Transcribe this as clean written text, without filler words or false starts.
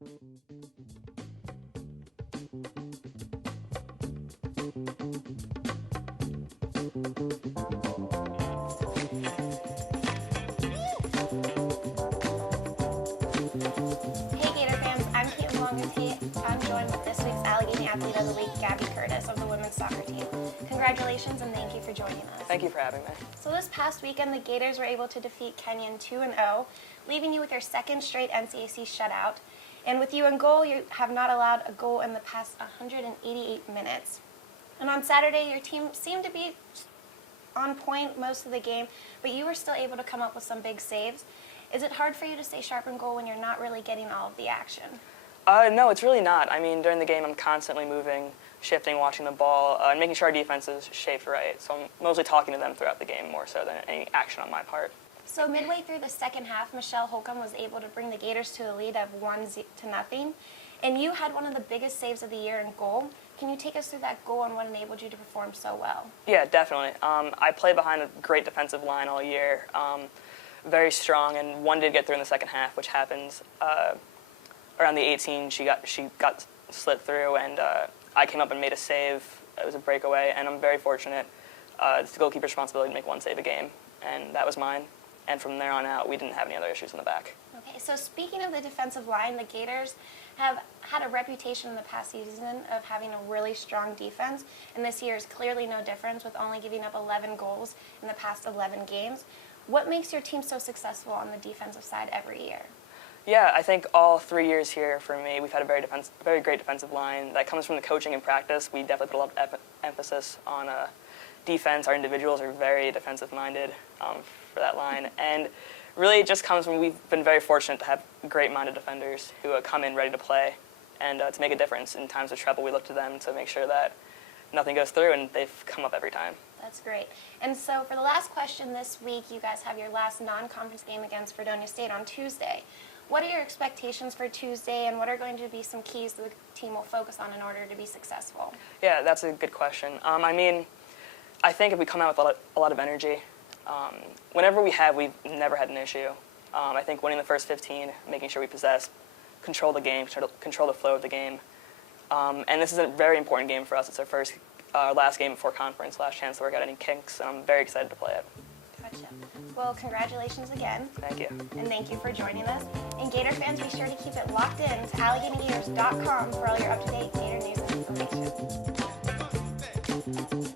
I'm joined with this week's Allegheny Athlete of the Week, Gabby Curtis of the women's soccer team. Congratulations and thank you for joining us. Thank you for having me. So this past weekend, the Gators were able to defeat Kenyon 2-0, leaving you with your second straight NCAC shutout. And with you in goal, you have not allowed a goal in the past 188 minutes. And on Saturday, your team seemed to be on point most of the game, but you were still able to come up with some big saves. Is it hard for you to stay sharp in goal when you're not really getting all of the action? No, it's really not. I mean, during the game, I'm constantly moving, shifting, watching the ball, and making sure our defense is shaped right. So I'm mostly talking to them throughout the game more so than any action on my part. So midway through the second half, Michelle Holcomb was able to bring the Gators to a lead of 1-0, and you had one of the biggest saves of the year in goal. Can you take us through that goal and what enabled you to perform so well? Yeah, definitely. I played behind a great defensive line all year, very strong, and one did get through in the second half, which happens. Around the 18, she got slipped through, and I came up and made a save. It was a breakaway, and I'm very fortunate. It's the goalkeeper's responsibility to make one save a game, and that was mine. And from there on out, we didn't have any other issues in the back. Okay, so speaking of the defensive line, the Gators have had a reputation in the past season of having a really strong defense, and this year is clearly no difference with only giving up 11 goals in the past 11 games. What makes your team so successful on the defensive side every year? Yeah, I think all 3 years here for me, we've had a very great defensive line. That comes from the coaching and practice. We definitely put a lot of emphasis on defense. Our individuals are very defensive-minded for that line. And really it just comes from we've been very fortunate to have great-minded defenders who come in ready to play and to make a difference. In times of trouble, we look to them to make sure that nothing goes through, and they've come up every time. That's great. And so for the last question this week, you guys have your last non-conference game against Fredonia State on Tuesday. What are your expectations for Tuesday, and what are going to be some keys the team will focus on in order to be successful? Yeah, that's a good question. I mean, I think if we come out with a lot of energy, whenever we've never had an issue. I think winning the first 15, making sure we possess, control the game, control the flow of the game. And this is a very important game for us. It's our last game before conference, last chance to work out any kinks, and I'm very excited to play it. Gotcha. Well, congratulations again. Thank you. And thank you for joining us. And Gator fans, be sure to keep it locked in to AlleghenyGators.com for all your up-to-date Gator news and information.